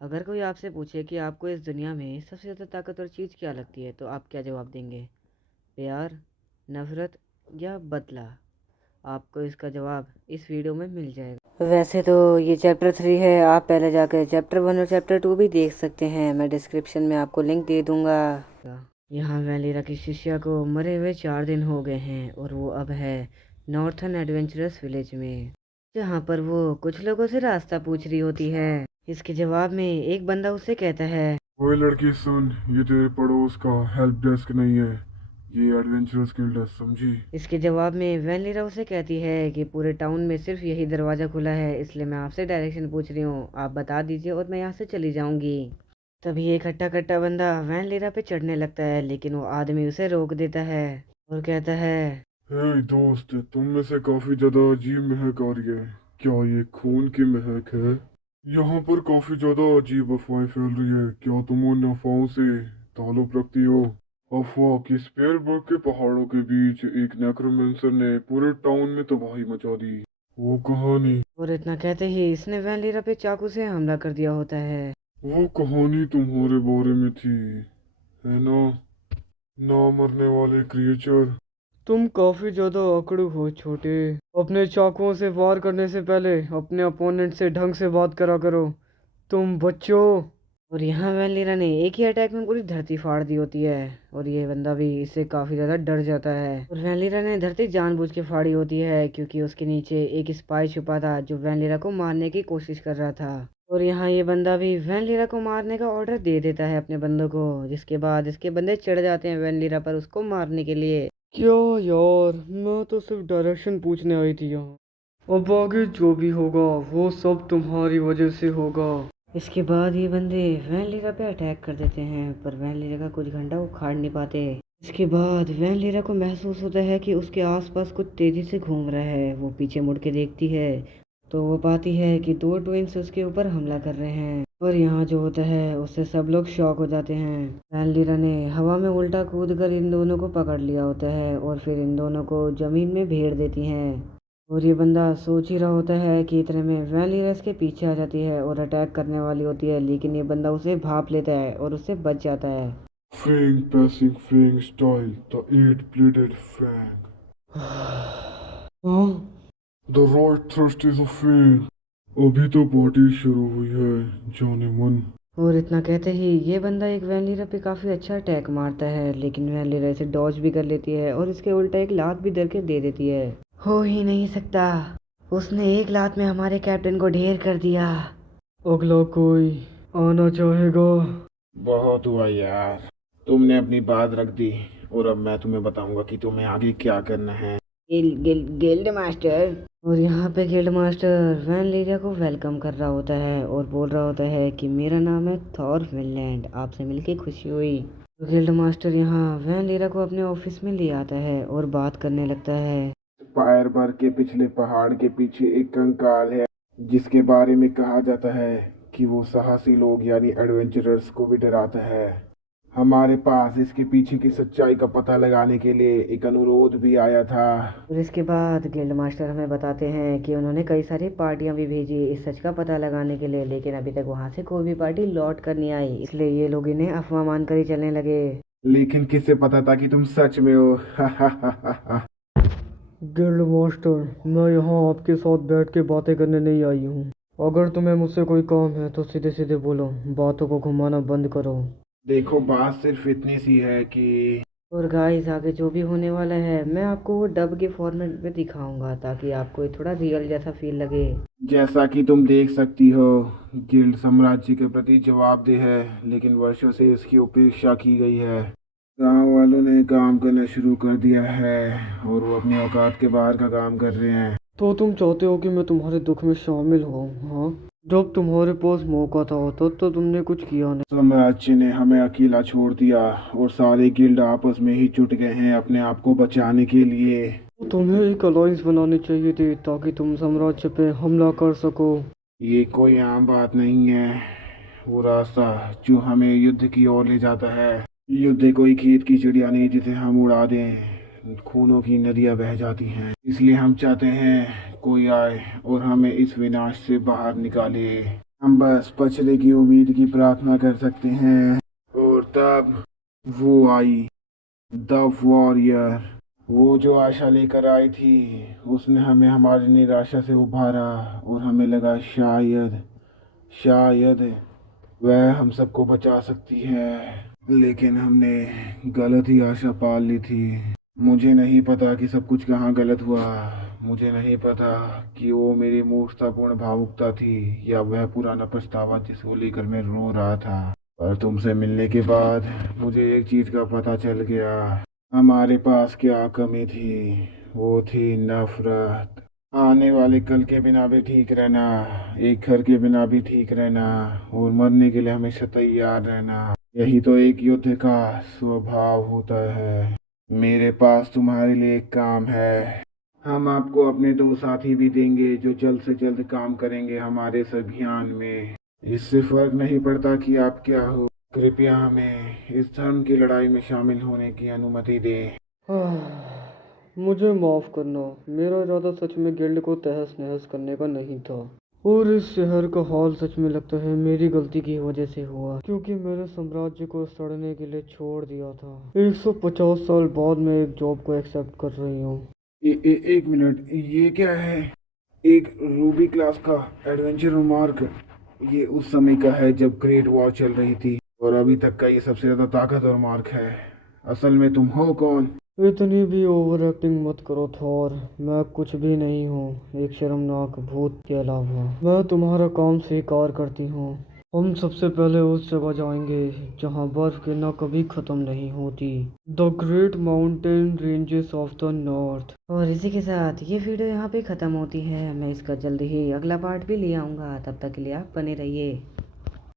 अगर कोई आपसे पूछे कि आपको इस दुनिया में सबसे ज़्यादा ताकतवर चीज़ क्या लगती है तो आप क्या जवाब देंगे? प्यार, नफ़रत या बदला? आपको इसका जवाब इस वीडियो में मिल जाएगा। वैसे तो ये चैप्टर 3 है, आप पहले जाकर चैप्टर 1 और चैप्टर 2 भी देख सकते हैं। मैं डिस्क्रिप्शन में आपको लिंक दे दूंगा। यहाँ वैलेरा की शिष्या को मरे हुए 4 दिन हो गए हैं और वो अब है नॉर्थन एडवेंचरस विलेज में, जहाँ पर वो कुछ लोगों से रास्ता पूछ रही होती है। इसके जवाब में एक बंदा उससे कहता है, ओए लड़की सुन, ये तेरे पड़ोस का हेल्प डेस्क नहीं है, ये एडवेंचरस गिल्ड है, समझी? इसके जवाब में वैलेरा उसे कहती है कि पूरे टाउन में सिर्फ यही दरवाज़ा खुला है, इसलिए मैं आपसे डायरेक्शन पूछ रही हूँ, आप बता दीजिए और मैं यहाँ से चली जाऊंगी। तभी एक हट्टा कट्टा बंदा वैलेरा पे चढ़ने लगता है, लेकिन वो आदमी उसे रोक देता है और कहता है, हे दोस्त, तुम में से काफी ज्यादा अजीब महक आ रही है। क्या ये खून की महक है? यहाँ पर काफी ज्यादा अजीब अफवाहें फैल रही है। क्या तुम उन अफवाहों से ताल्लुक रखती हो? अफवाह कि स्पेयरबर्ग के पहाड़ों के बीच एक नेक्रोमेंसर ने पूरे टाउन में तबाही मचा दी। वो कहानी और इतना कहते ही इसने वैलेरा पे चाकू से हमला कर दिया होता है। वो कहानी तुम्हारे बारे में थी, है ना? ना मरने वाले क्रिएचर। तुम काफी ज्यादा अकड़ू हो छोटे। अपने चाकुओं से वार करने से पहले अपने अपोनेंट से ढंग से बात करा करो, तुम बच्चों। और यहाँ वैलेरा ने एक ही अटैक में पूरी धरती फाड़ दी होती है और ये बंदा भी इससे काफी ज्यादा डर जाता है। और वैलेरा ने धरती जानबूझ के फाड़ी होती है क्योंकि उसके नीचे एक स्पाई छुपा था जो वैलेरा को मारने की कोशिश कर रहा था। और यहाँ ये बंदा भी वैलेरा को मारने का ऑर्डर दे देता है अपने बंदों को, जिसके बाद इसके बंदे चढ़ जाते हैं वैलेरा पर उसको मारने के लिए। क्या यार, मैं तो सिर्फ डायरेक्शन पूछने आई थी यहाँ। अब आगे जो भी होगा वो सब तुम्हारी वजह से होगा। इसके बाद ये बंदे वैनलीरा पे अटैक कर देते हैं, पर वैनलीरा का कुछ घंटा उखाड़ नहीं पाते। इसके बाद वैनलीरा को महसूस होता है कि उसके आसपास कुछ तेजी से घूम रहा है। वो पीछे मुड़ के देखती है तो वो पाती है कि दो ट्विंस उसके ऊपर हमला कर रहे हैं। और यहाँ जो होता है उससे सब लोग शॉक हो जाते हैं। वैनलीरा ने हवा में उल्टा कूद कर इन दोनों को पकड़ लिया होता है और फिर इन दोनों को जमीन में भेड़ देती हैं। और ये बंदा सोच ही रहा होता है कि इतने में वैलेरा इसके पीछे आ जाती है और अटैक करने वाली होती है, लेकिन ये बंदा उसे भाप लेता है और उससे बच जाता है। Fang passing Fang style, the eight-bladed Fang. हाँ, The right thrust is a Fang. अभी तो पार्टी शुरू हुई है, जाने मन। और इतना कहते ही ये बंदा एक वैलेरा पे काफ़ी अच्छा अटैक मारता है, लेकिन वैलेरा इसे डॉज भी कर लेती है और इसके उल्टा एक लात भी दर के दे देती है। हो ही नहीं सकता, उसने एक लात में हमारे कैप्टन को ढेर कर दिया। अगला कोई आना चाहेगा? बहुत हुआ यार, तुमने अपनी बात रख दी और अब मैं तुम्हें बताऊंगा कि तुम्हें आगे क्या करना है। Guild master. और यहाँ पे गिल्ड मास्टर वैनलीरा को वेलकम कर रहा होता है और बोल रहा होता है कि मेरा नाम है थॉर फिनलैंड, आपसे मिलके खुशी हुई। तो गिल्ड मास्टर यहाँ वैनलीरा को अपने ऑफिस में ले आता है और बात करने लगता है। फायरबर्ग के पिछले पहाड़ के पीछे एक कंकाल है जिसके बारे में कहा जाता है कि वो साहसी लोग यानी एडवेंचरर्स को भी डराता है। हमारे पास इसके पीछे की सच्चाई का पता लगाने के लिए एक अनुरोध भी आया था। और इसके बाद गिल्ड मास्टर हमें बताते हैं कि उन्होंने कई सारी पार्टियां भी भेजी इस सच का पता लगाने के लिए, लेकिन अभी तक वहां से कोई भी पार्टी लौट कर नहीं आई, इसलिए ये लोग इन्हें अफवाह मानकर ही चलने लगे। लेकिन किसे पता था कि तुम सच में हो। गिल्ड मास्टर, मैं यहाँ आपके साथ बैठ के बातें करने नहीं आई हूँ। अगर तुम्हें मुझसे कोई काम है तो सीधे सीधे बोलो, बातों को घुमाना बंद करो। देखो, बात सिर्फ इतनी सी है कि और गाइस आगे जो भी होने वाला है मैं आपको वो डब के फॉर्मेट में दिखाऊंगा ताकि आपको ये थोड़ा रियल जैसा फील लगे। जैसा कि तुम देख सकती हो, गिल्ड साम्राज्य के प्रति जवाबदेह है लेकिन वर्षों से इसकी उपेक्षा की गई है। गांव वालों ने काम करना शुरू कर दिया है और वो अपनी औकात के बाहर का काम कर रहे हैं। तो तुम चाहते हो कि मैं तुम्हारे दुख में शामिल हूँ, हाँ? जब तुम्हारे पास मौका था तब तो तुमने कुछ किया नहीं। साम्राज्य ने हमें अकेला छोड़ दिया और सारे गिल्ड आपस में ही जुट गए हैं अपने आप को बचाने के लिए। तो तुम्हें एक अलायंस बनानी चाहिए थी ताकि तुम साम्राज्य पे हमला कर सको। ये कोई आम बात नहीं है। वो रास्ता जो हमें युद्ध की ओर ले जाता है, युद्ध कोई खेत की चिड़िया नहीं जिसे हम उड़ा दें। खूनों की नदियां बह जाती हैं, इसलिए हम चाहते हैं कोई आए और हमें इस विनाश से बाहर निकाले। हम बस बचने की उम्मीद की प्रार्थना कर सकते हैं। और तब वो आई, द वॉरियर। वो जो आशा लेकर आई थी, उसने हमें हमारी निराशा से उभारा और हमें लगा शायद शायद वह हम सबको बचा सकती है। लेकिन हमने गलत ही आशा पाल ली थी। मुझे नहीं पता कि सब कुछ कहाँ गलत हुआ। मुझे नहीं पता कि वो मेरी मूर्खतापूर्ण भावुकता थी या वह पुराना पछतावा जिसको लेकर मैं रो रहा था। पर तुमसे मिलने के बाद मुझे एक चीज का पता चल गया। हमारे पास क्या कमी थी? वो थी नफरत। आने वाले कल के बिना भी ठीक रहना, एक घर के बिना भी ठीक रहना और मरने के लिए हमेशा तैयार रहना, यही तो एक युद्ध का स्वभाव होता है। मेरे पास तुम्हारे लिए एक काम है। हम आपको अपने दो साथी भी देंगे जो जल्द से जल्द काम करेंगे हमारे इस अभियान में। इससे फर्क नहीं पड़ता कि आप क्या हो। कृपया हमें इस धर्म की लड़ाई में शामिल होने की अनुमति दें। मुझे माफ़ करना, मेरा इरादा सच में गिल्ड को तहस नहस करने का नहीं था। और इस शहर का हाल सच में लगता है मेरी गलती की वजह से हुआ, क्योंकि मैंने साम्राज्य को सड़ने के लिए छोड़ दिया था। 150 साल बाद मैं एक जॉब को एक्सेप्ट कर रही हूँ। एक मिनट, ये क्या है? एक रूबी क्लास का एडवेंचर मार्क। ये उस समय का है जब ग्रेट वॉर चल रही थी और अभी तक का ये सबसे ज्यादा ताकतवर मार्क है। असल में तुम हो कौन? इतनी भी ओवर एक्टिंग मत करो थॉर, मैं कुछ भी नहीं हूँ एक शर्मनाक भूत के अलावा। मैं तुम्हारा काम स्वीकार करती हूँ। हम सबसे पहले उस जगह जाएंगे जहाँ बर्फ गिरना कभी खत्म नहीं होती, the great mountain ranges of the north. और इसी के साथ ये वीडियो यहाँ पे ख़त्म होती है। मैं इसका जल्द ही अगला पार्ट भी ले आऊँगा, तब तक के लिए आप बने रहिए।